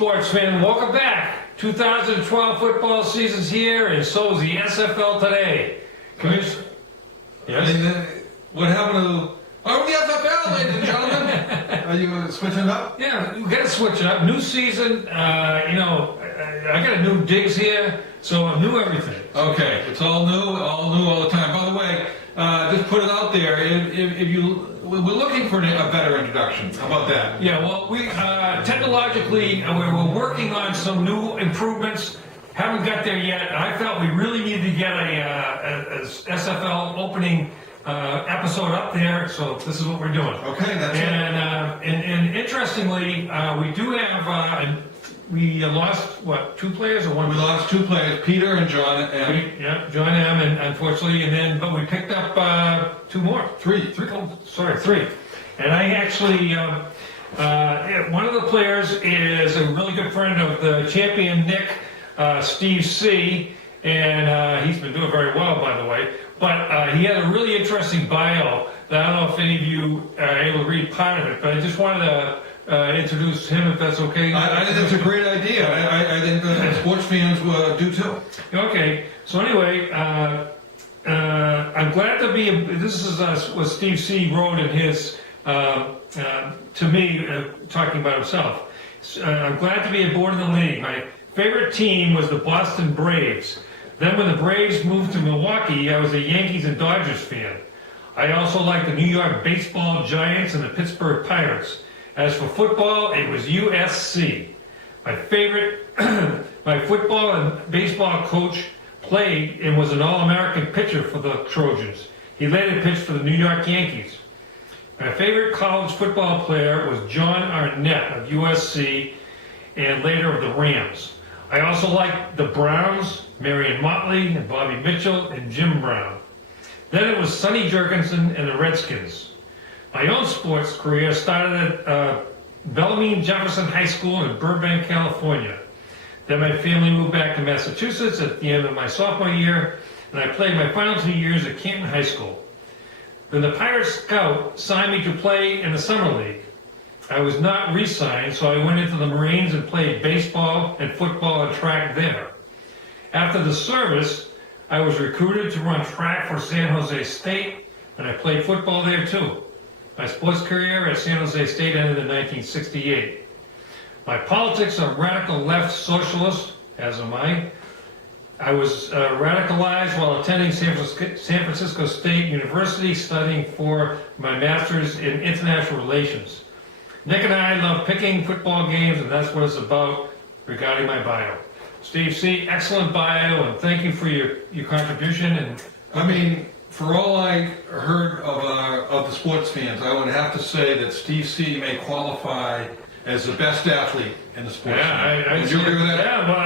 sports fan, welcome back. 2012 football season's here, and so is the SFL Today. Commishes? Yes? What happened to... Oh, the SFL, ladies and gentlemen! Are you switching up? Yeah, we got to switch it up. New season, I got a new digs here, so I'm new everything. Okay, it's all new all the time. By the way, just put it out there, we're looking for a better introduction. How about that? Yeah, well, we technologically, we're working on some new improvements. Haven't got there yet. I felt we really needed to get a SFL opening episode up there, so this is what we're doing. Okay, that's it. And interestingly, we do have, we lost, what, 2 players or 1? We lost 2 players, Peter and John M. Yeah, John M, and unfortunately, but we picked up 2 more. 3. Oh, sorry, 3. And I actually, one of the players is a really good friend of the champion Nick, Steve C, and he's been doing very well, by the way. But he had a really interesting bio that I don't know if any of you are able to read part of it, but I just wanted to introduce him, if that's okay. I think that's a great idea. I think sports fans do too. Okay, so anyway, I'm glad to be, this is what Steve C wrote in his, to me, talking about himself. I'm glad to be aboard in the league. My favorite team was the Boston Braves. Then when the Braves moved to Milwaukee, I was a Yankees and Dodgers fan. I also liked the New York Baseball Giants and the Pittsburgh Pirates. As for football, it was USC. My favorite, my football and baseball coach played and was an All-American pitcher for the Trojans. He later pitched for the New York Yankees. My favorite college football player was John Arnett of USC and later of the Rams. I also liked the Browns, Marion Motley, and Bobby Mitchell, and Jim Brown. Then it was Sonny Jurgensen and the Redskins. My own sports career started at Bellarmine Jefferson High School in Burbank, California. Then my family moved back to Massachusetts at the end of my sophomore year, and I played my final 2 years at Canton High School. Then the Pirate Scout signed me to play in the Summer League. I was not re-signed, so I went into the Marines and played baseball and football and track there. After the service, I was recruited to run track for San Jose State, and I played football there too. My sports career at San Jose State ended in 1968. My politics are radical left socialist, as am I. I was radicalized while attending San Francisco State University, studying for my master's in international relations. Nick and I love picking football games, and that's what it's about regarding my bio. Steve C., excellent bio, and thank you for your contribution. And I mean, for all I heard of the sports fans, I would have to say that Steve C. may qualify as the best athlete in the sports. Yeah, Would you agree with that? Yeah, well,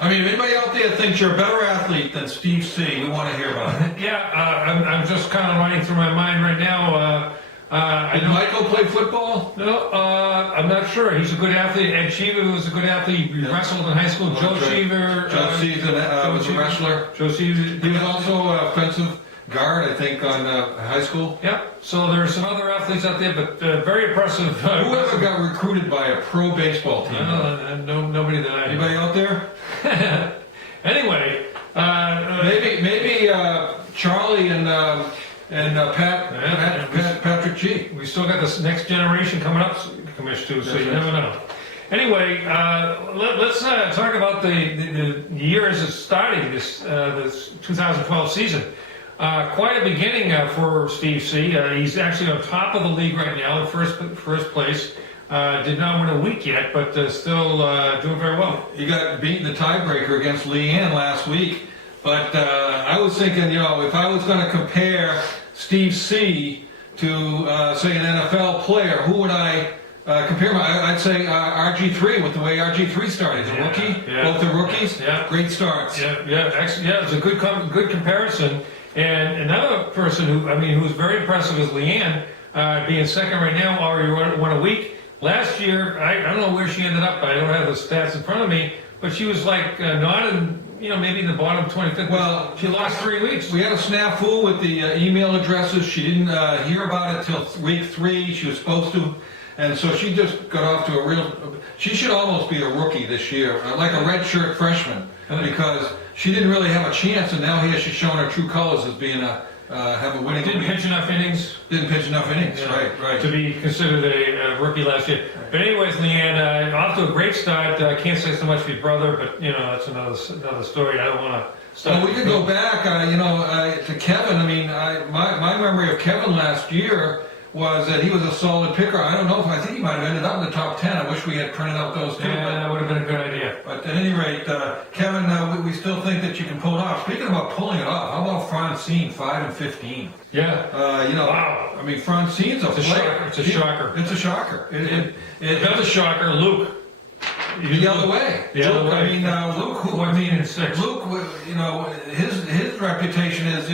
I mean, if anybody out there thinks you're a better athlete than Steve C., we want to hear about it. yeah, I'm just kind of running through my mind right now. Did Michael play football? No, I'm not sure. He's a good athlete. Ed Cheever was a good athlete. He wrestled in high school. Joe Cheever. Joe Cheever was a wrestler. Joe Cheever. He was also an offensive guard, I think, on high school. Yep. So there are some other athletes out there, but very impressive. Whoever got recruited by a pro baseball team? Nobody that I know. Anybody out there? Anyway. Maybe Charlie and Patrick G. We still got this next generation coming up, Commishes, too, so you never know. Anyway, let's talk about the year as it's starting, this 2012 season. Quite a beginning for Steve C. He's actually on top of the league right now, in first place. Did not win a week yet, but still doing very well. He got beaten the tiebreaker against Leanne last week. But I was thinking, if I was going to compare Steve C. to, say, an NFL player, who would I compare? I'd say RG3 with the way RG3 started. He's a rookie, both the rookies, great starts. It's a good comparison. And another person who's very impressive is Leanne, being second right now, already won a week. Last year, I don't know where she ended up. I don't have the stats in front of me, but she was like not in, maybe in the bottom 25th. Well, she lost 3 weeks. We had a snafu with the email addresses. She didn't hear about it till week 3. She was supposed to And so she just got off to a real, she should almost be a rookie this year, like a redshirt freshman, because she didn't really have a chance, and now here she's showing her true colors as being have a winning. Didn't pitch enough innings. Didn't pitch enough innings, Yeah, right. To be considered a rookie last year. But anyways, Leanne, off to a great start. I can't say so much for your brother, but that's another story. I don't want to start. Well, we could go back, to Kevin. I mean, my memory of Kevin last year was that he was a solid picker. I don't know if I think he might have ended up in the top 10. I wish we had printed out those two. Yeah, that would have been a good idea. But at any rate, Kevin, we still think that you can pull it off. Speaking about pulling it off, how about Francine, 5-15? Yeah. Wow. I mean, Francine's a player. It's a shocker. It's a shocker. Another shocker, Luke. The other way. The other way. I mean, Luke, 14-6. Luke, his reputation is,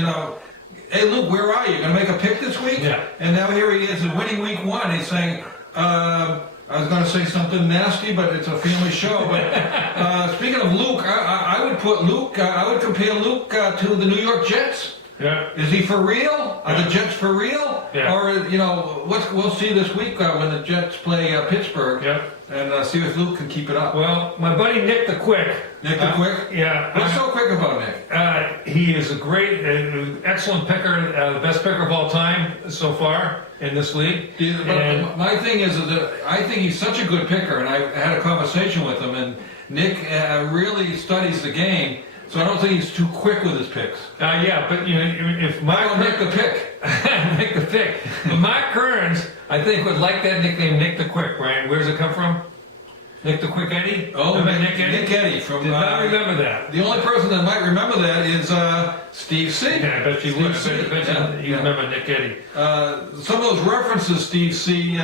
hey, Luke, where are you? Going to make a pick this week? Yeah. And now here he is winning week 1. He's saying, I was going to say something nasty, but it's a family show. But speaking of Luke, I would put Luke, I would compare Luke to the New York Jets. Yeah. Is he for real? Are the Jets for real? Yeah. Or, we'll see this week when the Jets play Pittsburgh. Yeah. And see if Luke can keep it up. Well, my buddy Nick the Quick. Nick the Quick? Yeah. What's so quick about Nick? He is a great, excellent picker, the best picker of all time so far in this league. But my thing is that I think he's such a good picker, and I had a conversation with him, and Nick really studies the game, so I don't think he's too quick with his picks. Yeah, but if Nick the Pick. Nick the Pick. But Mark Kearns, I think, would like that nickname, Nick the Quick, Brian. Where does it come from? Nick the Quick Eddie? Oh, remember Nick Eddie? Nick Eddie from. Did not remember that. The only person that might remember that is Steve C. Yeah, I bet you would. I bet you remember Nick Eddie. Some of those references, Steve C,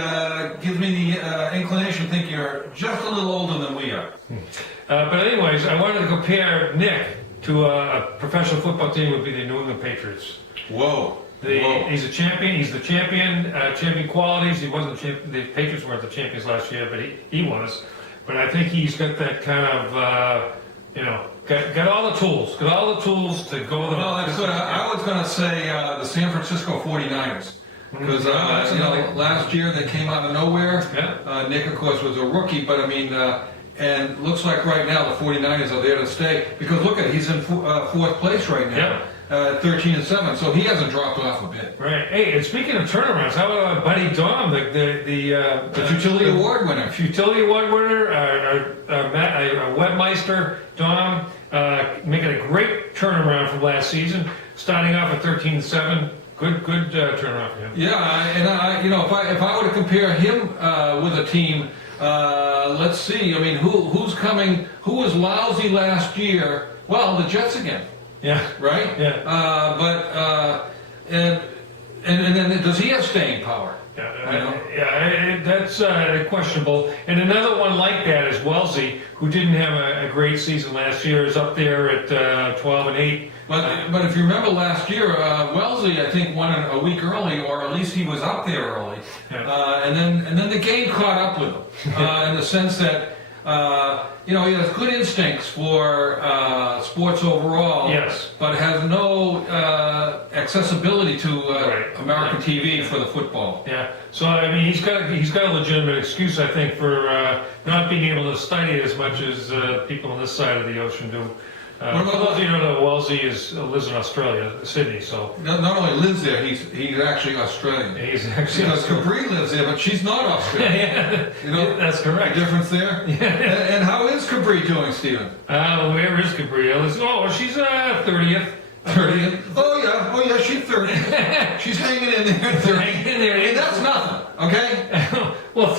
gives me the inclination to think you're just a little older than we are. But anyways, I wanted to compare Nick to a professional football team would be the New England Patriots. Whoa. He's a champion. He's the champion. Champion qualities. He wasn't champion. The Patriots weren't the champions last year, but he was. But I think he's got that kind of, got all the tools. Got all the tools to go. Well, that's good. I was going to say the San Francisco 49ers. Because last year they came out of nowhere. Yeah. Nick, of course, was a rookie, but I mean, and looks like right now the 49ers are there to stay. Because look at, he's in fourth place right now. Yeah. 13-7, so he hasn't dropped off a bit. Right. Hey, and speaking of turnarounds, how about Buddy Dom, The utility award winner. Utility award winner, Webmeister Dom, making a great turnaround from last season, starting off at 13-7. Good turnaround for him. Yeah, and if I were to compare him with a team, let's see. I mean, who's coming? Who was lousy last year? Well, the Jets again. Yeah. Right? Yeah. And then does he have staying power? Yeah, that's questionable. And another one like that is Wellesley, who didn't have a great season last year, is up there at 12-8. But if you remember last year, Wellesley I think won a week early, or at least he was up there early. Yeah. And then the game caught up with him in the sense that he has good instincts for sports overall. Yes. But has no accessibility to American TV for the football. Yeah. So I mean, he's got a legitimate excuse, I think, for not being able to study as much as people on this side of the ocean do. For those of you who know that Wellesley lives in Australia, Sydney. So not only lives there, he's actually Australian. He's actually because Capri lives there, but she's not Australian. Yeah, that's correct. The difference there. Yeah. And how is Capri doing, Stephen? Where is Capri? She's 30th. 30th. Oh yeah, she's 30. She's hanging in there. 30. Hanging in there. And that's nothing. Okay. Let's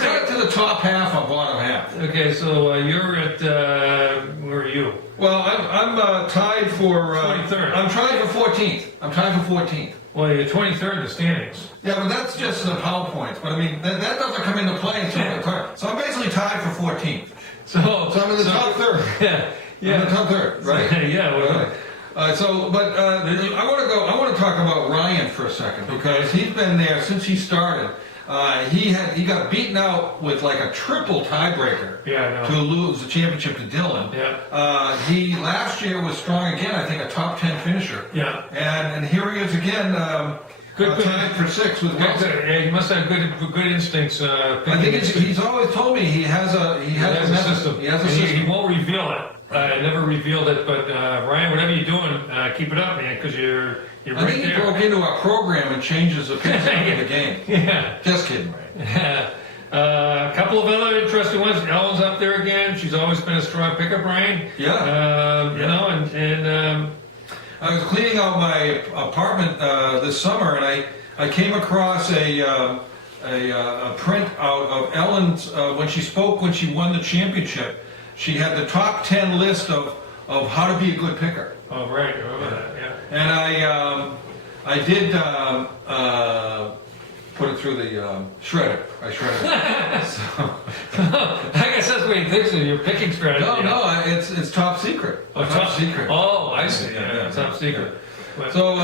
cut it to the top half or bottom half. Okay, so you're at where are you? Well, I'm tied for 23rd. I'm tied for 14th. I'm tied for 14th. Well, you're 23rd in the standings. Yeah, but that's just the PowerPoint. But I mean, that doesn't come into play until so I'm basically tied for 14th. So I'm in the top third. Yeah. I'm in the top third, right? Yeah. Well, I want to talk about Ryan for a second because he's been there since he started. He got beaten out with like a triple tiebreaker to lose the championship to Dylan. Yeah. He last year was strong again. I think a top 10 finisher. Yeah. And here he is again. Good. tied for 6 with Wilson. Yeah, he must have good instincts. I think he's always told me he has a system. He has a system. He won't reveal it. I never revealed it, but Ryan, whatever you're doing, keep it up, man, because you're I right think he there. broke into our program and changes the picture of the game. Yeah. Just kidding, Ryan. A couple of other interesting ones. Ellen's up there again. She's always been a strong pickup, Ryan. Yeah. You know, and I was cleaning out my apartment this summer, and I came across a print out of Ellen's when she spoke when she won the championship. She had the top 10 list of how to be a good picker. oh, right, I remember that. Yeah. And I did put it through the shredder. I shredded it. So, I guess that's what he thinks of your picking strategy. no, it's top secret. Oh, top secret. Oh, I see. Yeah, Yeah, yeah, top secret. But- So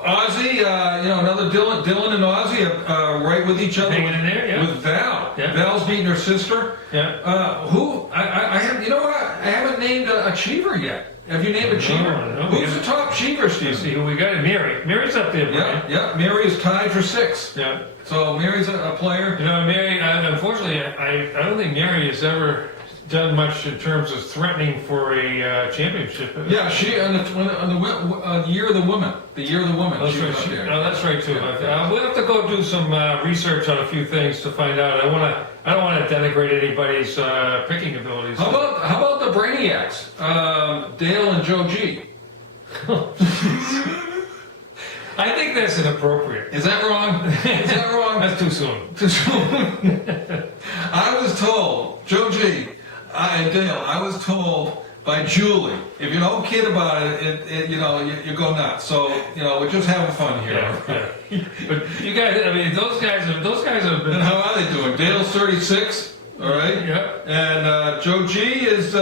Ozzy, another Dylan and Ozzy are right with each other. Hanging in there, yeah. With Val. Yeah. Val's beating her sister. Yeah. Who I have? You know what? I haven't named a Cheever yet. Have you named a Cheever? No. Who's the top Cheever, Let's Steve? see who we got. Mary. Mary's up there, Yeah, Brian. yeah. Mary is tied for 6. Yeah. So Mary's a player. You know, Mary, unfortunately, I don't think Mary has ever done much in terms of threatening for a championship. Yeah, she on the year of the woman. The year of the woman. That's she was up right. there. No, that's right too. We'll have to go do some research on a few things to find out. I don't want to denigrate anybody's picking abilities. How about the Brainiacs? Dale and Joe G. I think that's inappropriate. Is that wrong? Is that wrong? That's too soon. Too soon. I was told, Joe G. And Dale, I was told by Julie, if you don't kid about it, you go nuts. So, we're just having fun here. Yeah. But you guys, I mean, those guys have been. And how are they doing? Dale's 36, all right? Yeah. And Joe G is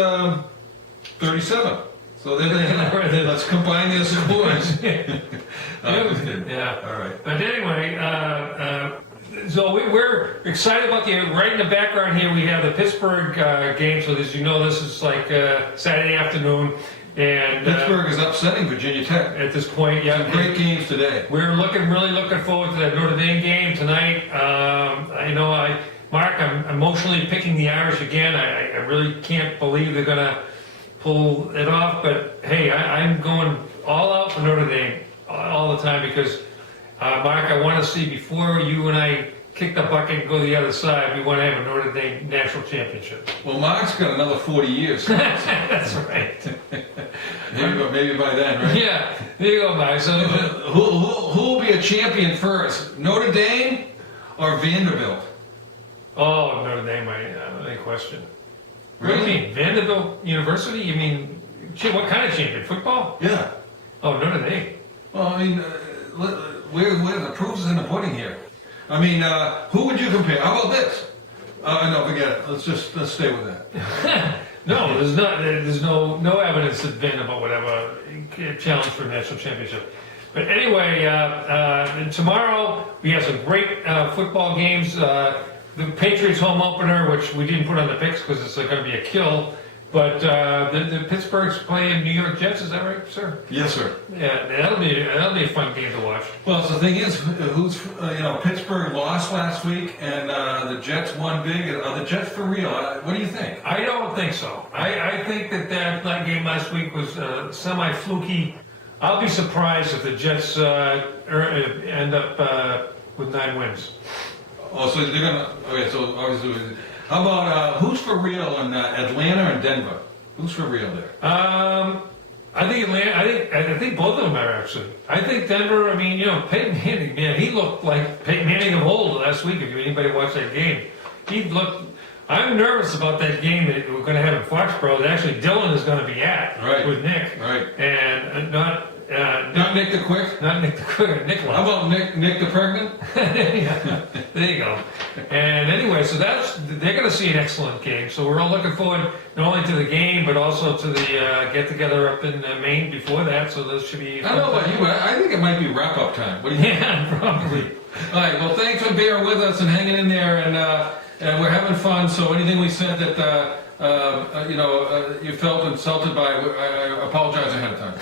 37. So let's combine their scores. Yeah. All right. But anyway, so we're excited about right in the background here. We have the Pittsburgh game. So as you know, this is like Saturday afternoon, and Pittsburgh is upsetting Virginia Tech. at this point, yeah, Some great games today. we're really looking forward to that Notre Dame game tonight. Mark, I'm emotionally picking the Irish again. I really can't believe they're gonna pull it off. But hey, I'm going all out for Notre Dame all the time because, Mark, I want to see before you and I kick the bucket and go the other side, we want to have a Notre Dame national championship. Well, Mark's got another 40 years. That's right. Maybe by then, right? Yeah, there you go, Mark. So, Who will be a champion first, Notre Dame or Vanderbilt? oh, Notre Dame, any question. What do Really? you mean, Vanderbilt University? You mean, what kind of champion? Football? Yeah. Oh, Notre Dame. Well, I mean, where the proof is in the pudding here. I mean, who would you compare? How about this? No, forget it. Let's stay with that. No, there's no evidence that Vanderbilt would have a challenge for a national championship. But anyway, tomorrow we have some great football games. The Patriots home opener, which we didn't put on the picks because it's going to be a kill. But the Pittsburgh's playing New York Jets. Is that right, sir? Yes, sir. Yeah, that'll be a fun game to watch. Well, so the thing is, Pittsburgh lost last week, and the Jets won big. Are the Jets for real? What do you think? I don't think so. I think that game last week was semi-fluky. I'll be surprised if the Jets end up with 9 wins. Oh, so they're gonna. Okay, so obviously, how about who's for real in Atlanta and Denver? Who's for real there? I think Atlanta. I think both of them are actually. I think Denver. I mean, Peyton Manning. Man, he looked like Peyton Manning of old last week. If anybody watched that game, he looked. I'm nervous about that game that we're going to have in Foxborough. That actually Dylan is going to be at with Nick. Right. And not Nick the Quick. Not Nick the Quick. Nick. How about Nick the Pregnant? Yeah, there you go. And anyway, so they're going to see an excellent game. So we're all looking forward not only to the game, but also to the get-together up in Maine before that. So this should be. I don't know about you, but I think it might be wrap-up time. What do you think? Yeah, probably. All right. Well, thanks for bearing with us and hanging in there, and we're having fun. So anything we said that you felt insulted by, I apologize ahead of time.